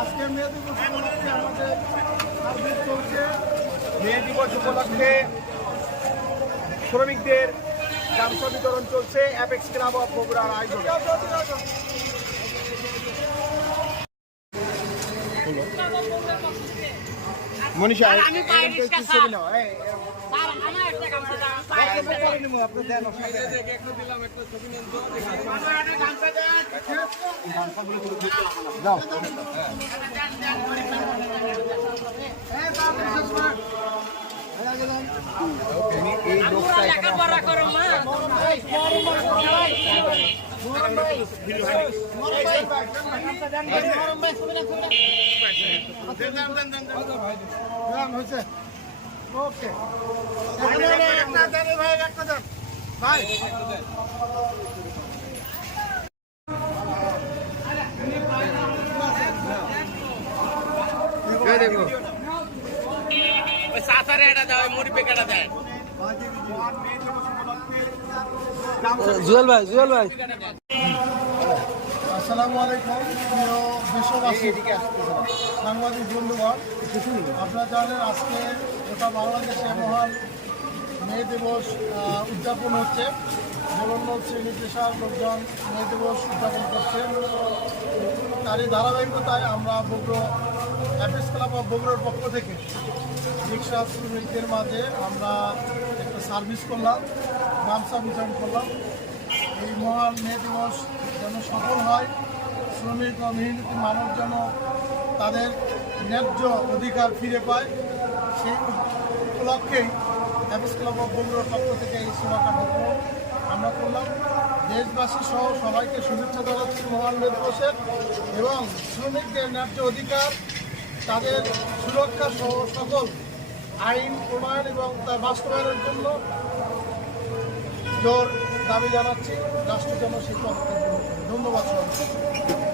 আজকে মে দিবস উপলক্ষে আমাদের সার্ভিস চলছে। মে দিবস উপলক্ষে শ্রমিকদের গামছা বিতরণ চলছে অ্যাপেক্স ক্লাব অফ বগুড়ার আয়োজনে। মনীষা এই লোকটা করো মা ওকে ভাই দেখো জুয়েল ভাই আসসালামু আলাইকুম প্রিয় দেশবাসী, সাংবাদিক বন্ধুগণ, আপনারা জানেন আজকে গোটা বাংলাদেশে মহান মে দিবস উদযাপন হচ্ছে। বিভিন্ন শ্রেণী পেশার লোকজন মে দিবস উদযাপন করছে। তারই ধারাবাহিকতায় আমরা বগুড়া অ্যাপেক্স ক্লাব অফ বগুড়ার পক্ষ থেকে রিক্সা শ্রমিকদের মাঝে আমরা একটা সার্ভিস করলাম, গামছা বিতরণ করলাম। এই মহান মে দিবস যেন সফল হয়, শ্রমিক ও মেহনতি মানুষ যেন তাদের ন্যায্য অধিকার ফিরে পায়, সেই উপলক্ষেই অ্যাপেক্স ক্লাব অফ বগুড়ার পক্ষ থেকে এই সেবা কার্যক্রম আমরা করলাম। দেশবাসী সহ সবাইকে শুভেচ্ছা জানাচ্ছি মহান মে দিবসের, এবং শ্রমিকদের ন্যায্য অধিকার, তাদের সুরক্ষা সহ সকল আইন প্রণয়ন এবং তার বাস্তবায়নের জন্য জোর দাবি জানাচ্ছি। রাষ্ট্র যেন সেই পদক্ষেপ গ্রহণ করে। ধন্যবাদ সবাই।